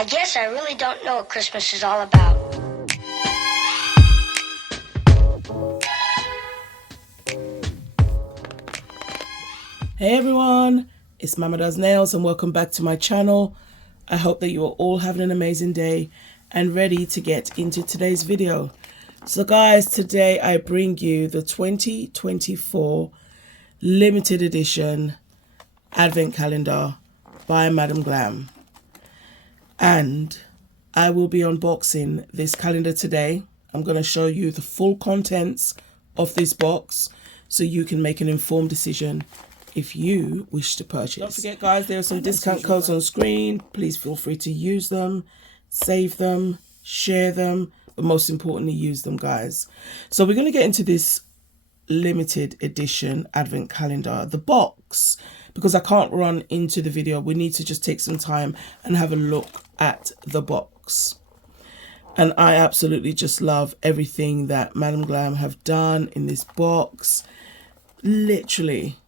I guess I really don't know what Christmas is all about. Hey everyone, it's Mama Does Nails and welcome back to my channel. I hope that you are all having an amazing day and ready to get into today's video. So guys, today I bring you the 2024 limited edition advent calendar by Madam Glam. And I will be unboxing this calendar today. I'm going to show you the full contents of this box so you can make an informed decision if you wish to purchase. Don't forget guys, there are some discount codes on screen. Please feel free to use them, save them, share them, but most importantly use them guys. So we're going to get into this limited edition advent calendar. The box, because I can't run into the video, we need to just take some time and have a look at the box. And I absolutely just love everything that Madam Glam have done in this box. Literally,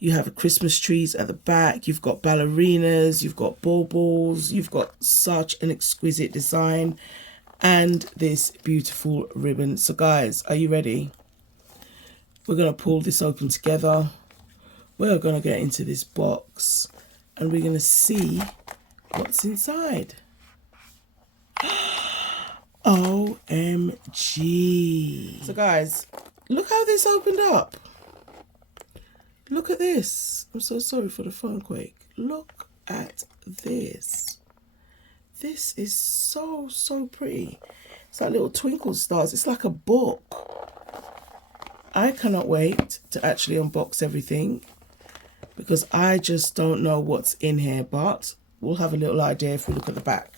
you have Christmas trees at the back, you've got ballerinas, you've got baubles, you've got such an exquisite design and this beautiful ribbon. So guys, are you ready? We're going to pull this open together. We're going to get into this box and we're going to see what's inside. OMG. So guys, look how this opened up. Look at this. I'm so sorry for the phone quake. Look at this. This is so pretty. It's like little twinkle stars. It's like a book. I cannot wait to actually unbox everything because I just don't know what's in here, but we'll have a little idea if we look at the back.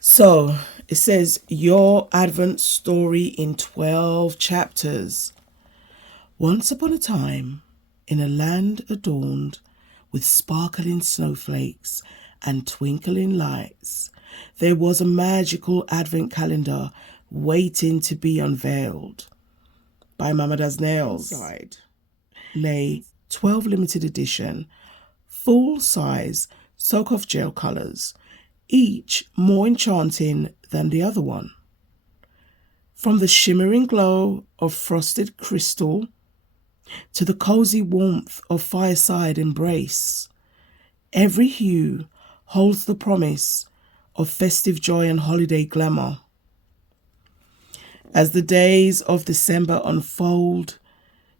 So it says your Advent story in 12 chapters. Once upon a time, in a land adorned with sparkling snowflakes and twinkling lights, there was a magical advent calendar waiting to be unveiled. By Mama Does Nails. Inside lay 12 limited edition, full-size soak-off gel colours, each more enchanting than the other one. From the shimmering glow of frosted crystal to the cozy warmth of fireside embrace, every hue holds the promise of festive joy and holiday glamour. As the days of December unfold,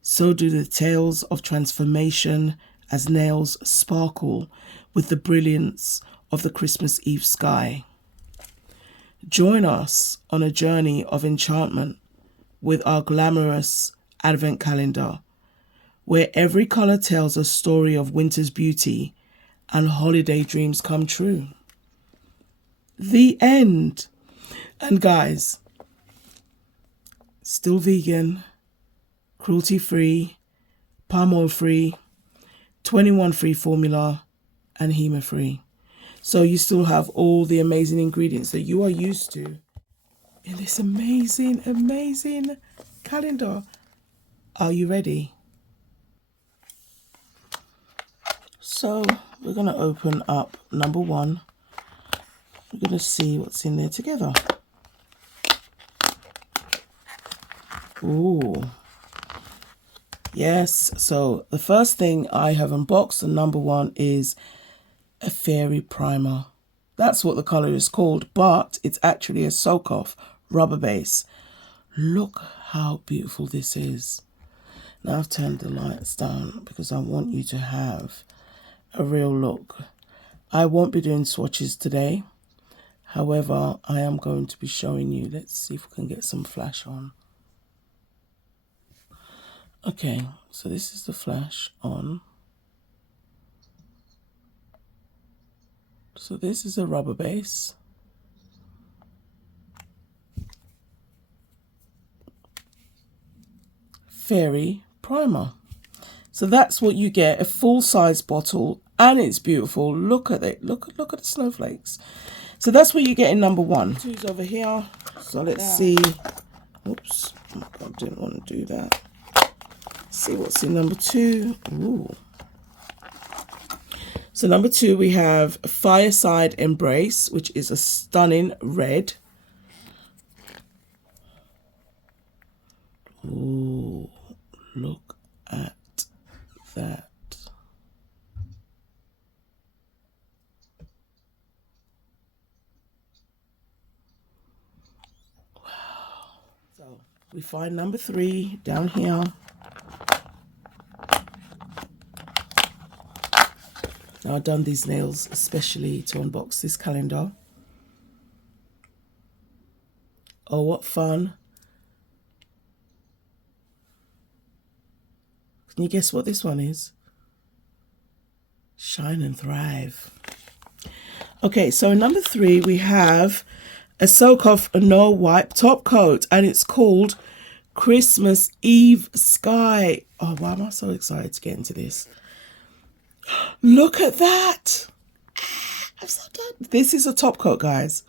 so do the tales of transformation as nails sparkle with the brilliance of the Christmas Eve sky. Join us on a journey of enchantment with our glamorous advent calendar, where every color tells a story of winter's beauty and holiday dreams come true. The end. And guys, still vegan, cruelty-free, palm oil-free, 21-free formula, and HEMA-free. So you still have all the amazing ingredients that you are used to in this amazing calendar. Are you ready? So we're going to open up number one. We're going to see what's in there together. Ooh. Yes, so the first thing I have unboxed, the number one, is a fairy primer. That's what the color is called, but it's actually a soak-off rubber base. Look how beautiful this is. Now I've turned the lights down because I want you to have a real look. I won't be doing swatches today. However, I am going to be showing you. Let's see if we can get some flash on. Okay, so this is the flash on. So this is a rubber base. Fairy primer. So that's what you get, a full-size bottle, and it's beautiful. Look at it. Look at the snowflakes. So that's what you get in number one. Two's over here. So let's see. Oops, I didn't want to do that. See what's in number two. Ooh. So number 2, we have Fireside Embrace, which is a stunning red. Ooh, look at that. Wow. So we find number 3 down here. Now, I've done these nails especially to unbox this calendar. Oh, what fun. Can you guess what this one is? Shine and Thrive. Okay, so number 3, we have a Soak Off No Wipe top coat, and it's called Christmas Eve Sky. Oh, why am I so excited to get into this? Look at that. I'm so done. This is a top coat, guys.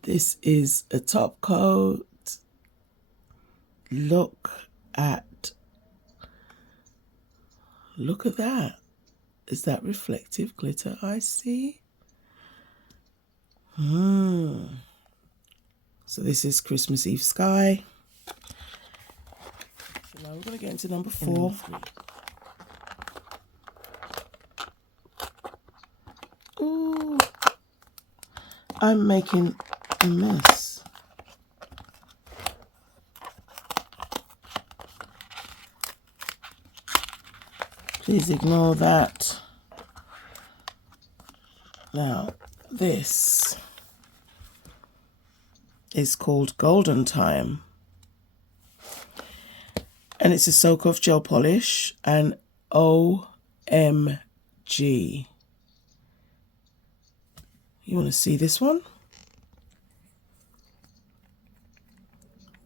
This is a top coat. Look at that. Is that reflective glitter I see? So this is Christmas Eve Sky. So now we're going to get into number 4. Ooh, I'm making a mess. Please ignore that. Now, this is called Golden Time. And it's a Soak Off gel polish, and OMG. You want to see this one?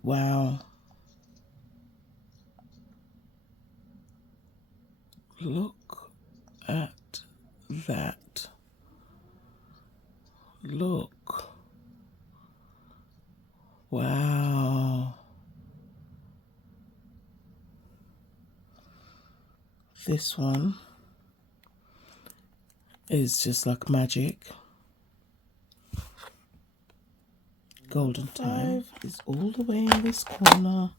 Wow. Look at that. Look. Wow. This one is just like magic. Golden Time is all the way in this corner.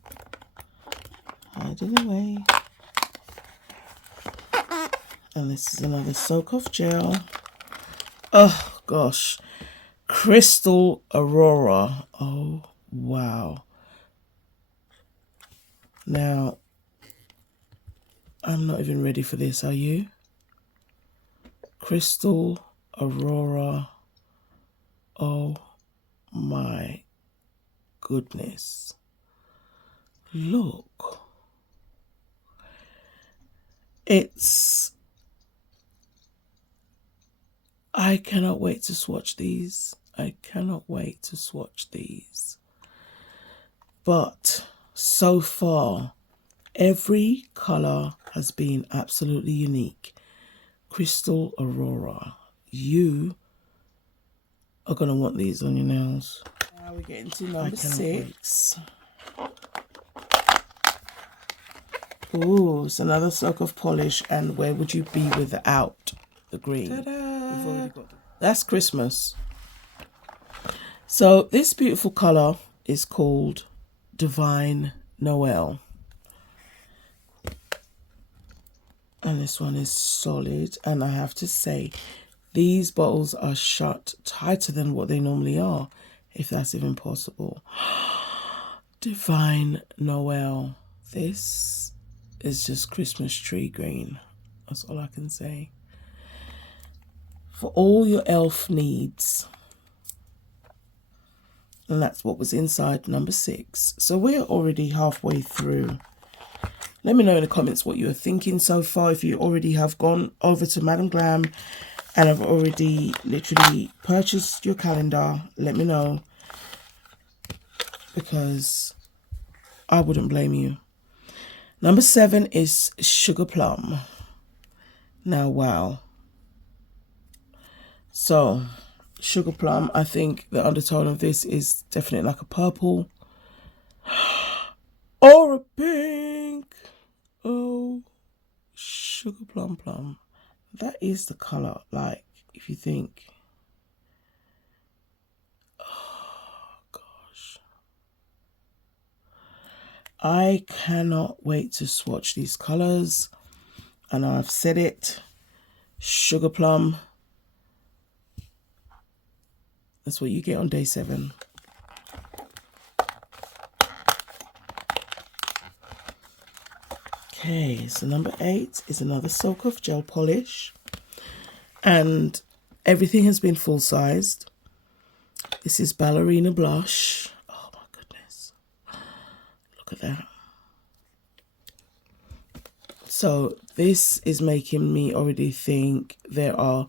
Hiding away. And this is another Soak Off gel. Oh gosh. Crystal Aurora. Oh wow. Now, I'm not even ready for this, are you? Crystal Aurora. Oh my goodness. Look. I cannot wait to swatch these. I cannot wait to swatch these. But so far, every color has been absolutely unique. Crystal Aurora, you are going to want these on your nails. Now we get into number 6. Ooh, it's another Soak Off polish, and where would you be without the green? We've already got them. That's Christmas. So this beautiful color is called Divine Noel. And this one is solid, and I have to say, these bottles are shut tighter than what they normally are, if that's even possible. Divine Noel. This is just Christmas tree green. That's all I can say. For all your elf needs. And that's what was inside number 6. So we're already halfway through. Let me know in the comments what you're thinking so far. If you already have gone over to Madam Glam and have already literally purchased your calendar, let me know, because I wouldn't blame you. Number 7 is Sugar Plum. Now, wow. So, Sugar Plum, I think the undertone of this is definitely like a purple or a pink. Oh, Sugar Plum. That is the color. Like, if you think, oh gosh, I cannot wait to swatch these colors. And I've said it, sugar plum. That's what you get on day 7. Okay, so number 8 is another Silk Off gel polish. And everything has been full-sized. This is Ballerina Blush. Oh my goodness. Look at that. So this is making me already think there are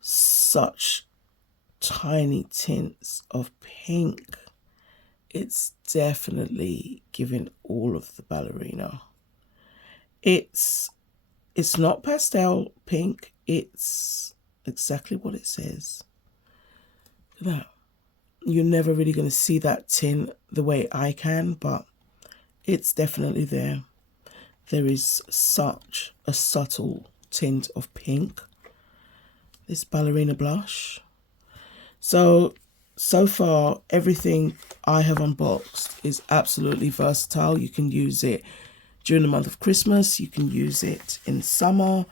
such tiny tints of pink. It's definitely giving all of the ballerina. It's not pastel pink. It's exactly what it says. Look at that. You're never really going to see that tint the way I can, but it's definitely there. There is such a subtle tint of pink. This ballerina blush. So far, everything I have unboxed is absolutely versatile. You can use it during the month of Christmas. You can use it in summer.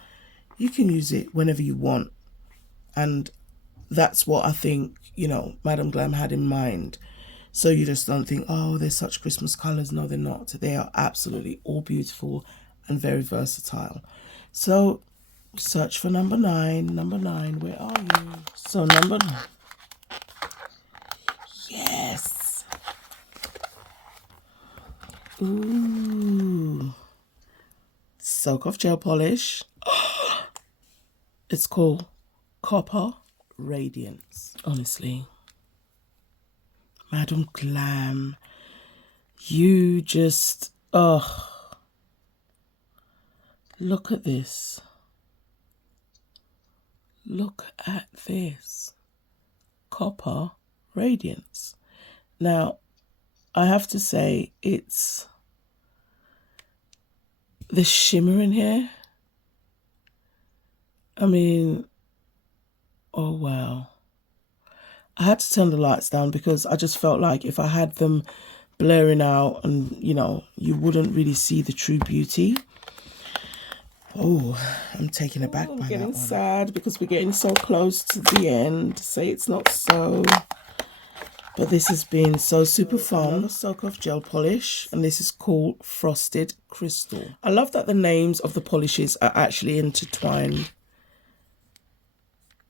You can use it whenever you want. And that's what I think, you know, Madam Glam had in mind. So you just don't think, oh, they're such Christmas colours. No, they're not. They are absolutely all beautiful and very versatile. So search for number 9. Number 9, where are you? So number 9. Yes. Ooh. Silk Off gel polish. It's called Copper Radiance. Honestly, Madam Glam, you just, look at this. Look at this. Copper Radiance. Now, I have to say, it's the shimmer in here. I mean, oh wow. I had to turn the lights down because I just felt like if I had them blaring out and, you know, you wouldn't really see the true beauty. Oh, I'm taken aback by that one. I'm getting sad because we're getting so close to the end. Say it's not so. But this has been so super fun. Another Silk Off gel polish, and this is called Frosted Crystal. I love that the names of the polishes are actually intertwined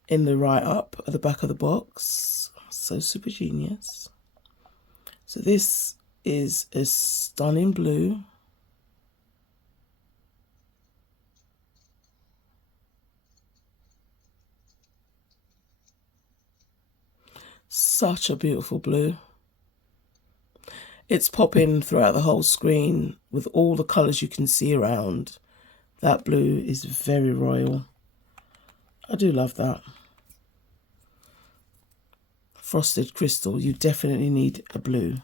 in the write-up at the back of the box. So super genius. So this is a stunning blue. Such a beautiful blue. It's popping throughout the whole screen with all the colours you can see around. That blue is very royal. I do love that. Frosted Crystal, you definitely need a blue.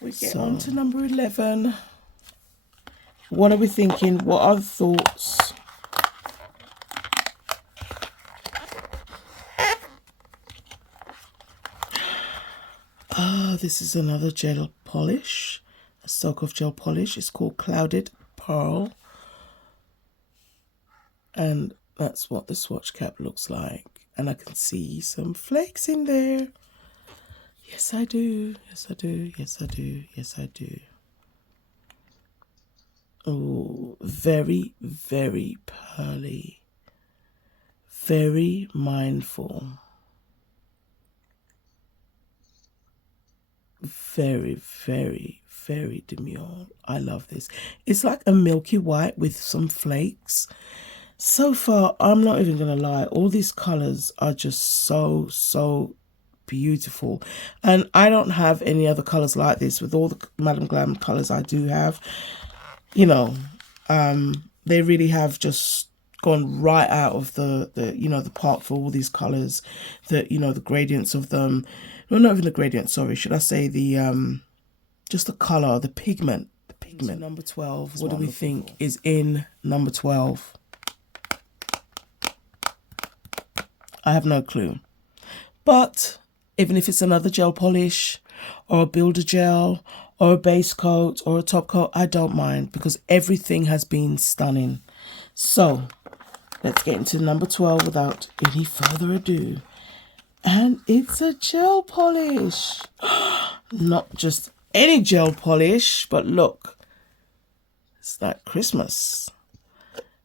We get on to number 11. What are we thinking? What are the thoughts? This is another gel polish, a Silk Off gel polish. It's called Clouded Pearl. And that's what the swatch cap looks like. And I can see some flakes in there. Yes, I do. Yes, I do. Yes, I do. Yes, I do. Oh, very, very pearly. Very mindful. Very, very, very demure. I love this. It's like a milky white with some flakes. So far, I'm not even going to lie. All these colors are just so beautiful. And I don't have any other colors like this. With all the Madam Glam colors I do have, you know, they really have just gone right out of the you know, the park for all these colors. The, you know, the gradients of them. No, not even the gradient, sorry. Should I say the, just the color, the pigment. The pigment. Number 12. What do we think is in number 12? I have no clue. But even if it's another gel polish or a builder gel or a base coat or a top coat, I don't mind because everything has been stunning. So let's get into number 12 without any further ado. And it's a gel polish. Not just any gel polish, but look, it's like Christmas.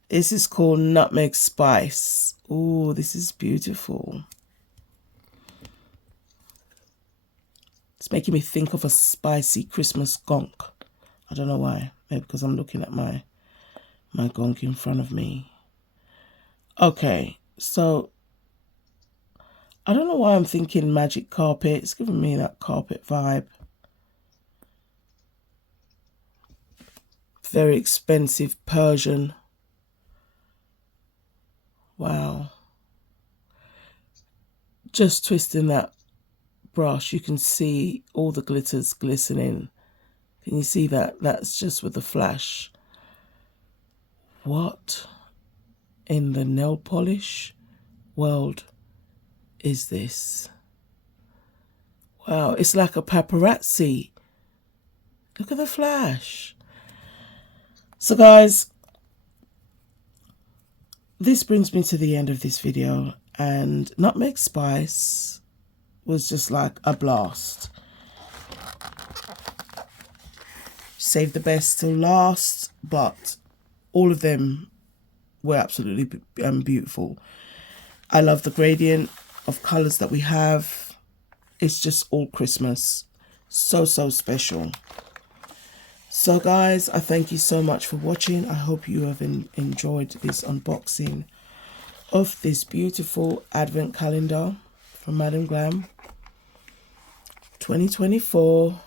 This is called Nutmeg Spice. Oh, this is beautiful. It's making me think of a spicy Christmas gonk. I don't know why. Maybe because I'm looking at my gonk in front of me. Okay, so I don't know why I'm thinking magic carpet. It's giving me that carpet vibe. Very expensive Persian. Wow. Just twisting that brush, you can see all the glitters glistening. Can you see that? That's just with the flash. What in the nail polish world is this? Wow, it's like a paparazzi. Look at the flash. So guys, this brings me to the end of this video, and Nutmeg Spice was just like a blast. Save the best till last, but all of them were absolutely beautiful. I love the gradient of colors that we have. It's just all Christmas. So special. So guys, I thank you so much for watching. I hope you have enjoyed this unboxing of this beautiful advent calendar from Madam Glam 2024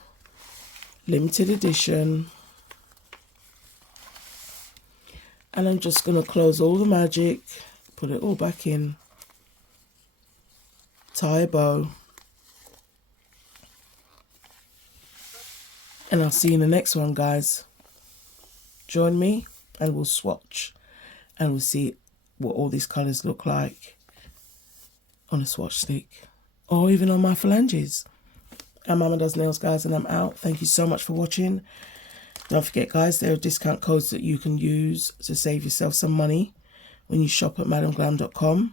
limited edition. And I'm just going to close all the magic, put it all back in, tie a bow, and I'll see you in the next one, guys. Join me and we'll swatch and we'll see what all these colours look like on a swatch stick or even on my phalanges. I'm Mama Does Nails, guys, and I'm out. Thank you so much for watching. Don't forget, guys, there are discount codes that you can use to save yourself some money when you shop at madamglam.com.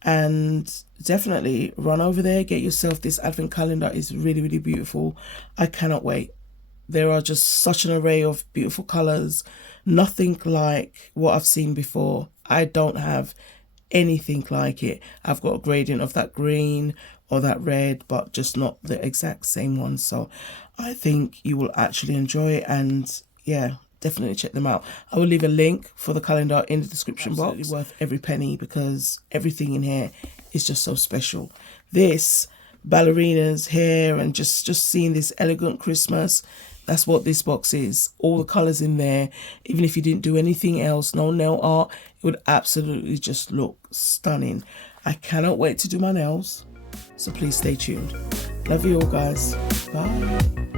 And definitely run over there, get yourself this advent calendar. It's really beautiful. I cannot wait. There are just such an array of beautiful colours. Nothing like what I've seen before. I don't have anything like it. I've got a gradient of that green or that red, but just not the exact same one. So I think you will actually enjoy it, and yeah, definitely check them out. I will leave a link for the calendar in the description box. Absolutely worth every penny because everything in here is just so special. This ballerinas hair and just seeing this elegant Christmas, that's what this box is. All the colours in there. Even if you didn't do anything else, no nail art, it would absolutely just look stunning. I cannot wait to do my nails, so please stay tuned. Love you all, guys. Bye.